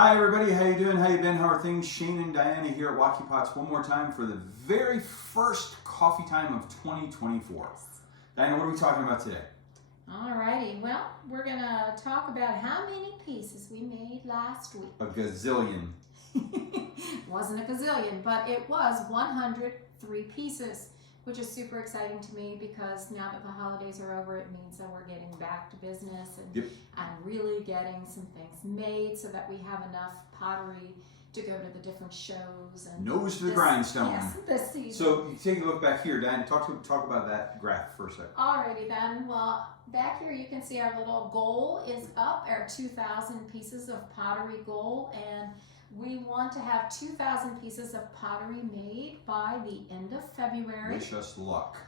Hi everybody, how you doing? How you been? How are things? Shane and Diana here at Walkie Pots one more time for the very first coffee time of 2024. Diana, what are we talking about today? Alrighty, well, we're gonna talk about how many pieces we made last week. A gazillion. Wasn't a gazillion, but it was 103 pieces, which is super exciting to me because now that the holidays are over, it means that we're getting back to business and really getting some things made so that we have enough pottery to go to the different shows and nose to the grindstone. Yes, this season. So you take a look back here, Diana. Talk about that graph for a second. Alrighty then. Well, back here you can see our little goal is up, our 2,000 pieces of pottery goal, and we want to have 2,000 pieces of pottery made by the end of February. Wish us luck.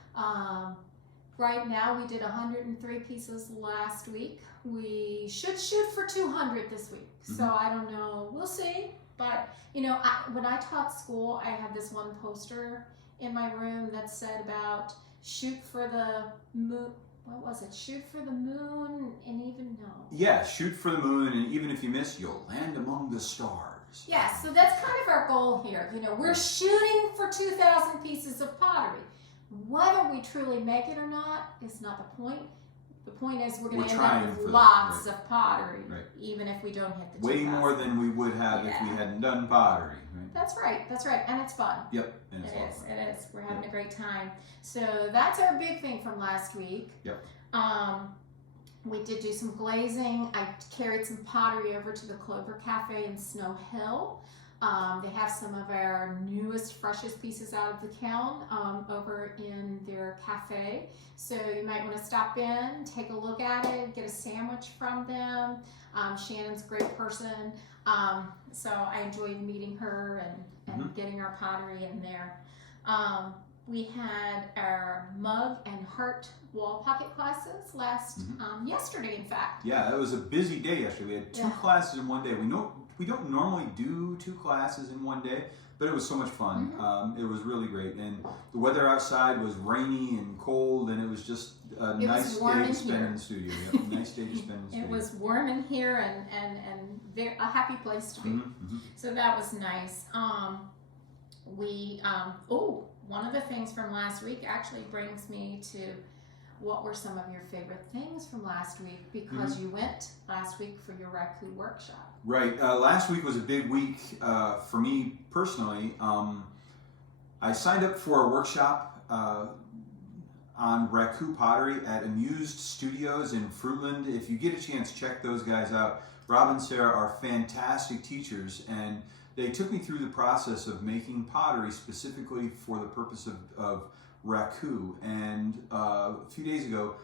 Right now we did 103 pieces last week. We should shoot for 200 this week. So I don't know, we'll see. But you know, when I taught school, I had this one poster in my room that said about shoot for the moon. What was it? Shoot for the moon and even no. Yeah, shoot for the moon, and even if you miss, you'll land among the stars. Yeah, so that's kind of our goal here. You know, we're shooting for 2,000 pieces of pottery. Whether we truly make it or not is not the point. The point is we're going to end up with lots of pottery, even if we don't hit the 2,000. Way more than we would have if we hadn't done pottery. Right? That's right, and it's fun. Yep, and it's it is. We're having a great time. So that's our big thing from last week. Yep. We did do some glazing. I carried some pottery over to the Clover Cafe in Snow Hill. They have some of our newest, freshest pieces out of the kiln over in their cafe. So you might want to stop in, take a look at it, get a sandwich from them. Shannon's a great person. So I enjoyed meeting her and getting our pottery in there. We had our mug and heart wall pocket classes yesterday, in fact. Yeah, it was a busy day yesterday. We had two classes in one day. We don't normally do two classes in one day, but it was so much fun. It was really great, and the weather outside was rainy and cold, and it was just a nice day to spend in the studio. Yep, nice day to spend in the studio. It was warm in here and a happy place to be. So that was nice. One of the things from last week actually brings me to what were some of your favorite things from last week, because you went last week for your Raku workshop. Right. Last week was a big week for me personally. I signed up for a workshop on Raku pottery at Amused Studios in Fruitland. If you get a chance, check those guys out. Rob and Sarah are fantastic teachers, and they took me through the process of making pottery specifically for the purpose of Raku. And a few days ago,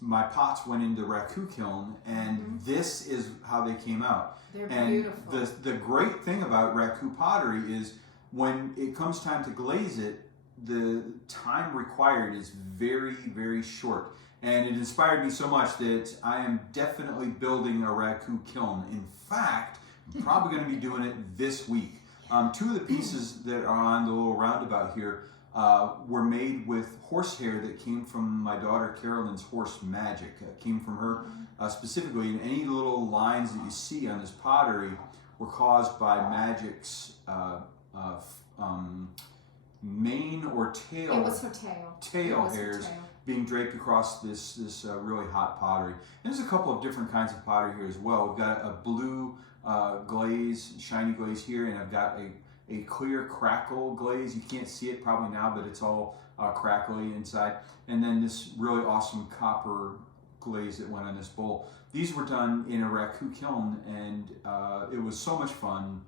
my pots went into Raku kiln, and this is how they came out. They're beautiful. The great thing about Raku pottery is when it comes time to glaze it, the time required is very, very short. And it inspired me so much that I am definitely building a Raku kiln. In fact, I'm probably going to be doing it this week. Two of the pieces that are on the little roundabout here were made with horsehair that came from my daughter Carolyn's horse Magic. It came from her specifically, and any little lines that you see on this pottery were caused by Magic's mane or tail. It was her tail. Tail hairs being draped across this really hot pottery. And there's a couple of different kinds of pottery here as well. We've got a blue glaze, shiny glaze here, and I've got a clear crackle glaze. You can't see it probably now, but it's all crackly inside. And then this really awesome copper glaze that went on this bowl. These were done in a Raku kiln, and it was so much fun.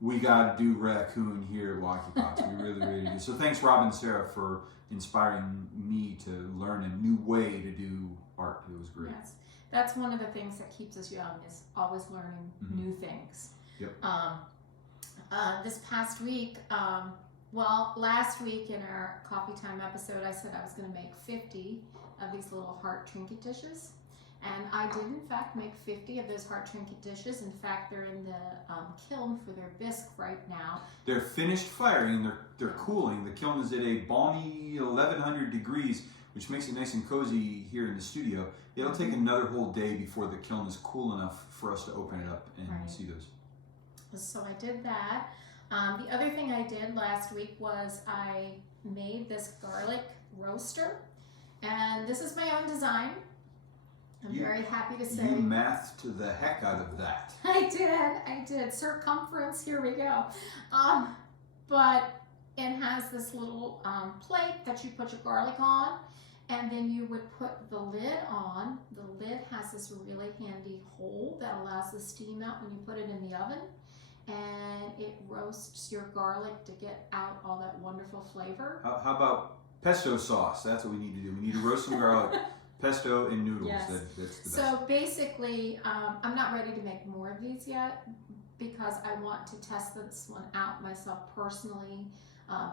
We got to do Raccoon here at Walkie Pots. We really, really do. So thanks, Rob and Sarah, for inspiring me to learn a new way to do art. It was great. Yes. That's one of the things that keeps us young, is always learning new things. Yep. This past week, last week in our coffee time episode, I said I was going to make 50 of these little heart trinket dishes. And I did, in fact, make 50 of those heart trinket dishes. In fact, they're in the kiln for their bisque right now. They're finished firing, they're cooling. The kiln is at a balmy 1100 degrees, which makes it nice and cozy here in the studio. It'll take another whole day before the kiln is cool enough for us to open it up and Right. see those. So I did that. The other thing I did last week was I made this garlic roaster, and this is my own design. I'm very happy to say. You mathed the heck out of that. I did. Circumference, here we go. But it has this little plate that you put your garlic on, and then you would put the lid on. The lid has this really handy hole that allows the steam out when you put it in the oven, and it roasts your garlic to get out all that wonderful flavor. How about pesto sauce? That's what we need to do. We need to roast some garlic, pesto, and noodles. Yes. That's the best. So basically, I'm not ready to make more of these yet because I want to test this one out myself personally.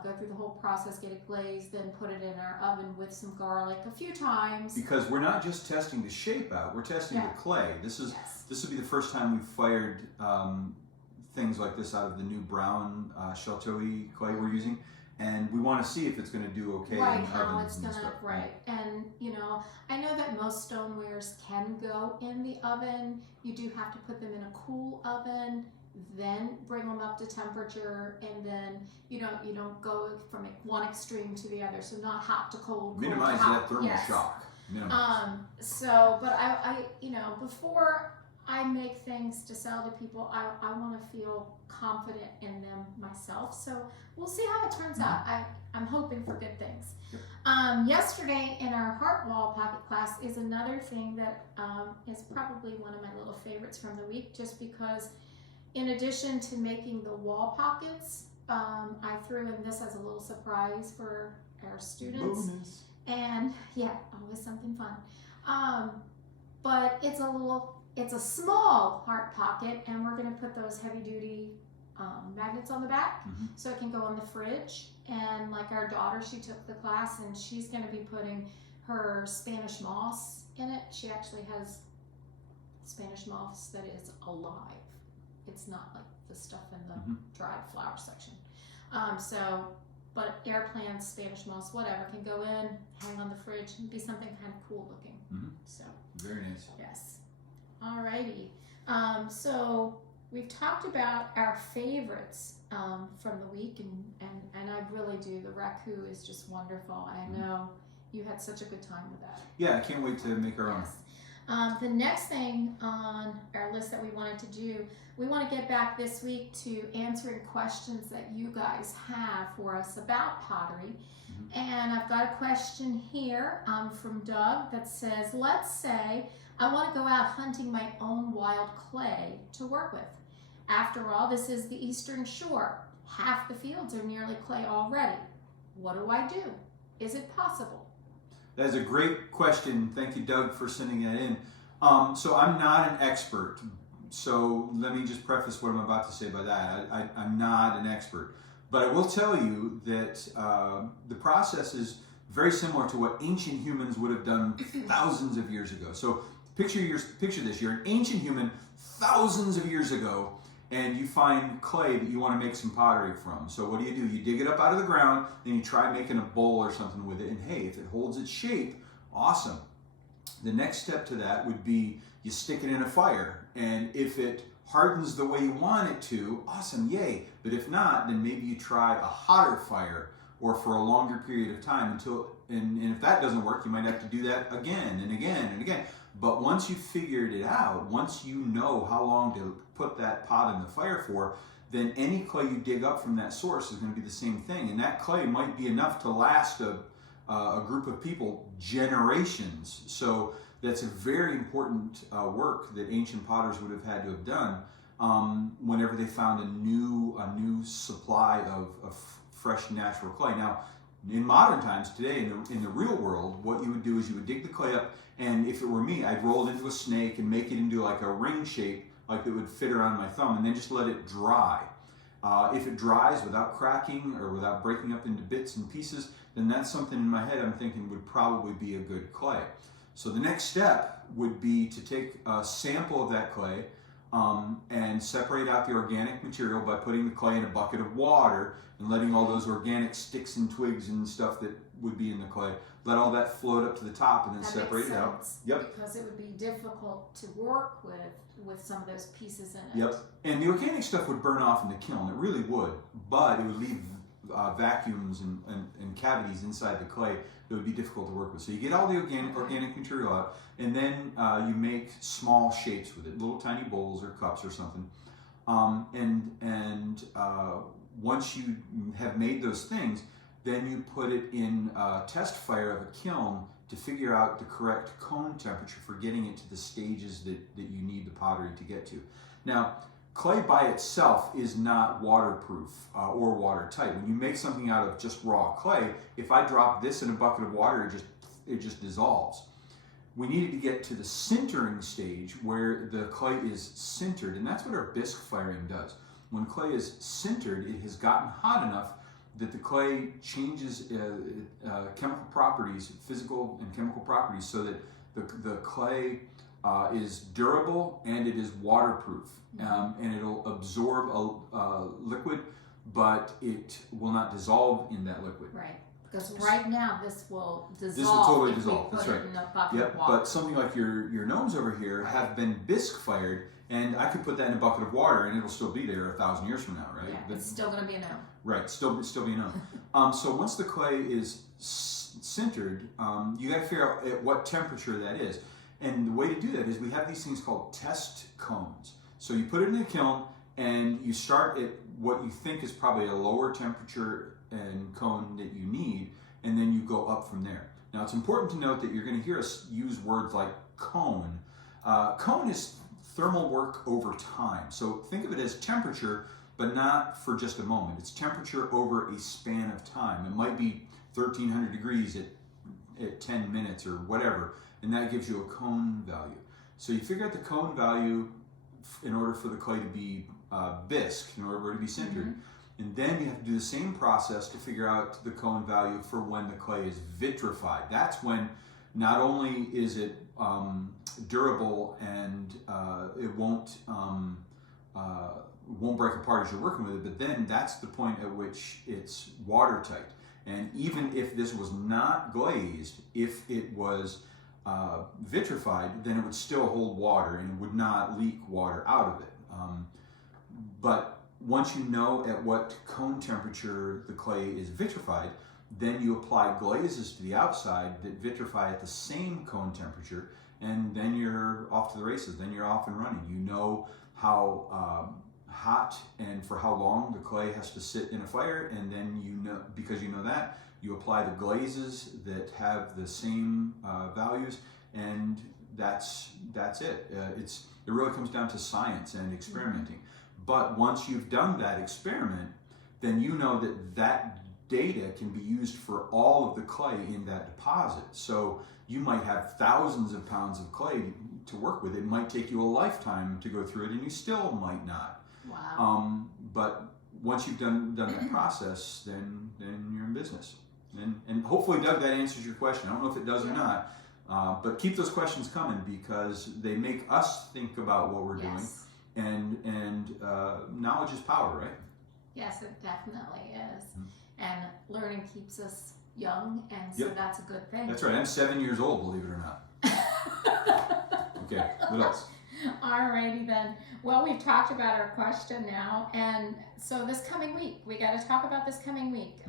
Go through the whole process, get it glazed, then put it in our oven with some garlic a few times. Because we're not just testing the shape out, we're testing the clay. This will be the first time we've fired things like this out of the new brown Chateauy clay we're using, and we want to see if it's going to do okay right, in how ovens it's and gonna stuff. right. And you know, I know that most stonewares can go in the oven. You do have to put them in a cool oven, then bring them up to temperature, and then you don't go from one extreme to the other. So not hot to cold. Minimize cold to hot. that thermal Yes. shock. Minimize. So, but I before I make things to sell to people, I want to feel confident in them myself. So we'll see how it turns out. I'm hoping for good things. Yep. Yesterday in our heart wall pocket class is another thing that is probably one of my little favorites from the week, just because in addition to making the wall pockets, I threw in this as a little surprise for our students. Bonus. And yeah, always something fun. But it's a small heart pocket, and we're going to put those heavy duty magnets on the back so it can go in the fridge. And like our daughter, she took the class and she's going to be putting her Spanish moss in it. She actually has Spanish moss that is alive. It's not like the stuff in the dried flower section. But air plants, Spanish moss, whatever, can go in, hang on the fridge, and be something kind of cool looking. So very nice. yes. Alrighty. So we've talked about our favorites from the week, and I really do. The raku is just wonderful. I know you had such a good time with that. Yeah, I can't wait to make our own. Yes. The next thing on our list that we wanted to do, we want to get back this week to answering questions that you guys have for us about pottery. And I've got a question here from Doug that says, let's say I want to go out hunting my own wild clay to work with. After all, this is the Eastern Shore. Half the fields are nearly clay already. What do I do? Is it possible? That's a great question. Thank you, Doug, for sending that in. So I'm not an expert. So let me just preface what I'm about to say by that. I'm not an expert. But I will tell you that the process is very similar to what ancient humans would have done thousands of years ago. So picture this. You're an ancient human thousands of years ago, and you find clay that you want to make some pottery from. So what do? You dig it up out of the ground, then you try making a bowl or something with it, and hey, if it holds its shape, awesome. The next step to that would be you stick it in a fire, and if it hardens the way you want it to, awesome, yay. But if not, then maybe you try a hotter fire or for a longer period of time and if that doesn't work, you might have to do that again and again and again. But once you've figured it out, once you know how long to put that pot in the fire for, then any clay you dig up from that source is going to be the same thing. And that clay might be enough to last a group of people generations. So that's a very important work that ancient potters would have had to have done whenever they found a new supply of fresh natural clay. Now, in modern times today, in the real world, what you would do is you would dig the clay up, and if it were me, I'd roll it into a snake and make it into like a ring shape, like it would fit around my thumb, and then just let it dry. If it dries without cracking or without breaking up into bits and pieces, then that's something in my head I'm thinking would probably be a good clay. So the next step would be to take a sample of that clay and separate out the organic material by putting the clay in a bucket of water and letting all those organic sticks and twigs and stuff would be in the clay. Let all that float up to the top and then That separate makes it out. sense, Yep. because it would be difficult to work with some of those pieces in it. Yep. And the organic stuff would burn off in the kiln. It really would, but it would leave vacuums and cavities inside the clay that would be difficult to work with. So you get all the organic material out, and then you make small shapes with it, little tiny bowls or cups or something. Once you have made those things, then you put it in a test fire of a kiln to figure out the correct cone temperature for getting it to the stages that you need the pottery to get to. Now, clay by itself is not waterproof or watertight. When you make something out of just raw clay, if I drop this in a bucket of water, it just dissolves. We needed to get to the sintering stage where the clay is sintered, and that's what our bisque firing does. When clay is sintered, it has gotten hot enough that the clay changes chemical properties, physical and chemical properties, so that the clay is durable and it is waterproof. And it'll absorb a liquid, but it will not dissolve in that liquid. Right. Because right now this will dissolve. This will totally if dissolve. we That's put right. it in a bucket Yep. of water. But something like your gnomes over here have been bisque fired, and I could put that in a bucket of water, and it'll still be there 1,000 years from now, right? Yeah, But- it's still going to be a no. Right, still be a no. So once the clay is sintered, you got to figure out at what temperature that is. And the way to do that is we have these things called test cones. So you put it in a kiln, and you start at what you think is probably a lower temperature and cone that you need, and then you go up from there. Now it's important to note that you're going to hear us use words like cone. Cone is thermal work over time. So think of it as temperature, but not for just a moment. It's temperature over a span of time. It might be 1,300 degrees at 10 minutes or whatever, and that gives you a cone value. So you figure out the cone value in order for the clay to be bisque, in order for it to be sintered. And then you have to do the same process to figure out the cone value for when the clay is vitrified. That's when not only is it durable and it won't break apart as you're working with it, but then that's the point at which it's watertight. And even if this was not glazed, if it was vitrified, then it would still hold water and it would not leak water out of it. But once you know at what cone temperature the clay is vitrified, then you apply glazes to the outside that vitrify at the same cone temperature, and then you're off to the races. Then you're off and running. You know how hot and for how long the clay has to sit in a fire, and then you know, because you know that, you apply the glazes that have the same values, and that's it. It really comes down to science and experimenting. But once you've done that experiment, then you know that data can be used for all of the clay in that deposit. So you might have thousands of pounds of clay to work with. It might take you a lifetime to go through it, and you still might not. Wow. But once you've done that process, then you're in business. And hopefully, Doug, that answers your question. I don't know if it does or not, but keep those questions coming because they make us think about what we're doing. And knowledge is power, right? Yes, it definitely is. And learning keeps us young, and so that's a good thing. That's right. I'm 7 years old, believe it or not. Okay, what else? Alrighty then. Well, we've talked about our question now, and so this coming week, we got to talk about this coming week.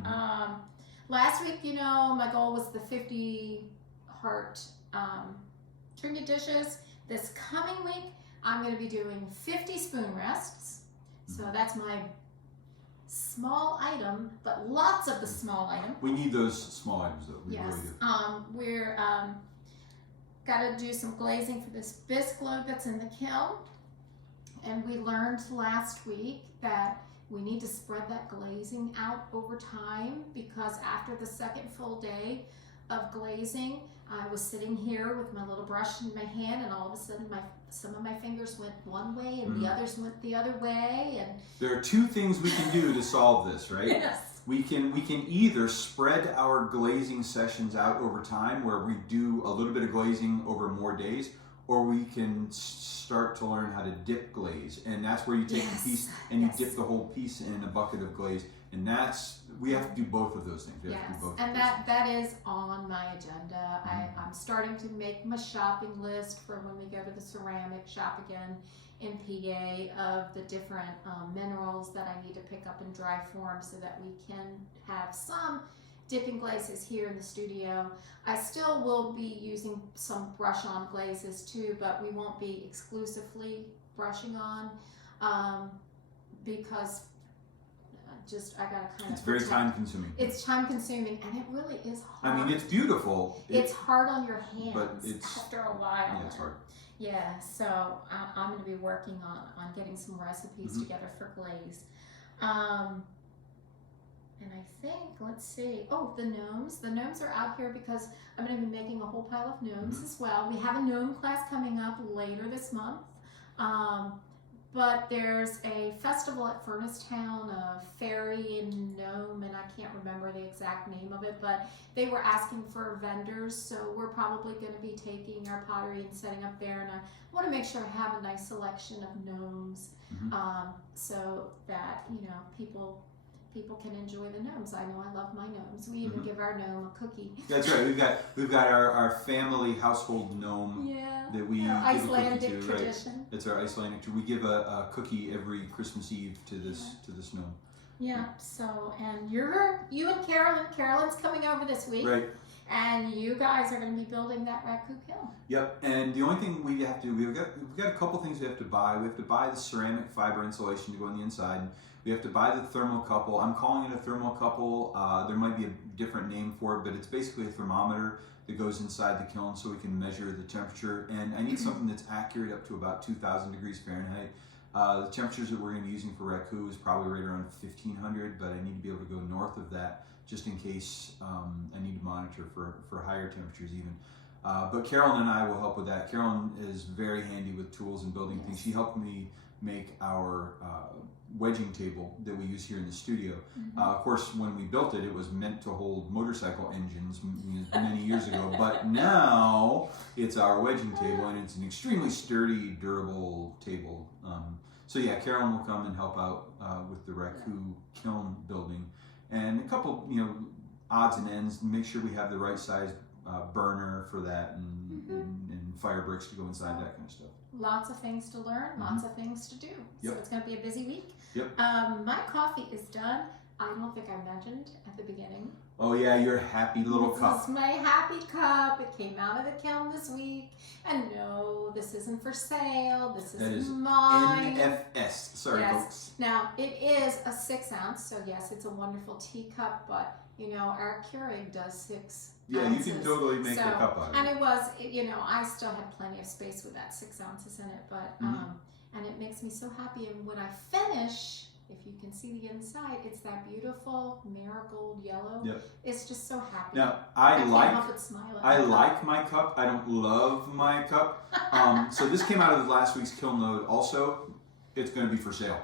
Last week, my goal was the 50 heart trinket dishes. This coming week, I'm going to be doing 50 spoon rests. So that's my small item, but lots of the small item. We need those small items, though. We Yes. really do. We're got to do some glazing for this bisque load that's in the kiln. And we learned last week that we need to spread that glazing out over time, because after the second full day of glazing, I was sitting here with my little brush in my hand, and all of a sudden some of my fingers went one way and the others went the other way. And there are two things we can do to solve this, right? yes. We can either spread our glazing sessions out over time, where we do a little bit of glazing over more days, or we can start to learn how to dip glaze, and that's where you take a piece and you dip the whole piece in a bucket of glaze, And we have to do both of those things. We have to Yes, do both and of those things. that is on my agenda. I'm starting to make my shopping list for when we go to the ceramic shop again in PA of the different minerals that I need to pick up in dry form so that we can have some dipping glazes here in the studio. I still will be using some brush on glazes too, but we won't be exclusively brushing on because I gotta kind of. It's very time consuming. It's time consuming, and it really is hard. I mean, it's beautiful. It's hard on your hands, but it's after a while. Yeah, it's hard. Yeah, so I'm going to be working on getting some recipes together for glaze. And I think, let's see. Oh, the gnomes. The gnomes are out here because I'm going to be making a whole pile of gnomes as well. We have a gnome class coming up later this month. But there's a festival at Furnace Town, a fairy and gnome, and I can't remember the exact name of it, but they were asking for vendors, so we're probably going to be taking our pottery and setting up there, and I want to make sure I have a nice selection of gnomes so that, people can enjoy the gnomes. I know I love my gnomes. We even give our gnome a cookie. That's right. We've got our family household gnome that we give Icelandic a cookie to. tradition. Right? It's our Icelandic. We give a cookie every Christmas Eve to this gnome. Yeah. So, and you and Carolyn's coming over this week. Right. And you guys are going to be building that Raku kiln. Yep. And the only thing we've got a couple things we have to buy. We have to buy the ceramic fiber insulation to go on the inside. We have to buy the thermocouple. I'm calling it a thermocouple. There might be a different name for it, but it's basically a thermometer that goes inside the kiln so we can measure the temperature. And I need something that's accurate up to about 2,000 degrees Fahrenheit. The temperatures that we're going to be using for Raku is probably right around 1,500, but I need to be able to go north of that just in case I need to monitor for higher temperatures even. But Carolyn and I will help with that. Carolyn is very handy with tools and building things. She helped me make our wedging table that we use here in the studio. Of course, when we built it, it was meant to hold motorcycle engines many years ago, but now it's our wedging table, and it's an extremely sturdy, durable table. So yeah, Carolyn will come and help out with the Raku kiln building, and a couple, odds and ends, make sure we have the right size burner for that, and fire bricks to go inside, that kind of stuff. Lots of things to learn, lots of things to do. Yep. So it's going to be a busy week. Yep. My coffee is done. I don't think I mentioned at the beginning. Oh yeah, your happy little cup. This is my happy cup. It came out of the kiln this week. And no, this isn't for sale. This is mine. NFS. Sorry, folks. Now, it is a 6 ounce, so yes, it's a wonderful teacup, but our Keurig does 6 Yeah, ounces. you can totally make a cup out of it. And it was, I still had plenty of space with that 6 ounces in it, but, and it makes me so happy. And when I finish, if you can see the inside, it's that beautiful marigold yellow. Yep. It's just so happy. Now, I can't help but smile at it. like my cup. I don't love my cup. So this came out of last week's kiln load. Also, it's going to be for sale.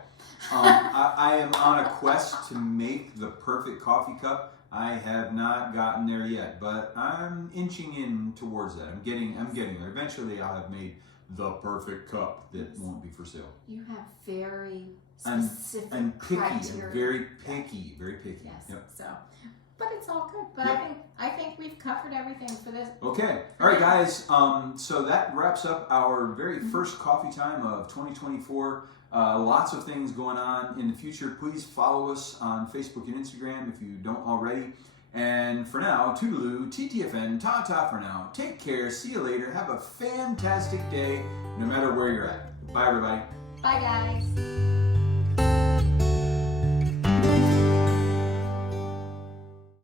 I am on a quest to make the perfect coffee cup. I have not gotten there yet, but I'm inching in towards that. I'm getting there. Eventually, I'll have made the perfect cup that won't be for sale. You have very specific I'm picky. criteria. I'm very picky. Very picky. Yes. Yep. So, but it's all good. But I think we've covered everything for this. Okay. All right, guys. So that wraps up our very first coffee time of 2024. Lots of things going on in the future. Please follow us on Facebook and Instagram if you don't already. And for now, toodaloo, TTFN, ta-ta for now. Take care. See you later. Have a fantastic day, no matter where you're at. Bye, everybody. Bye, guys.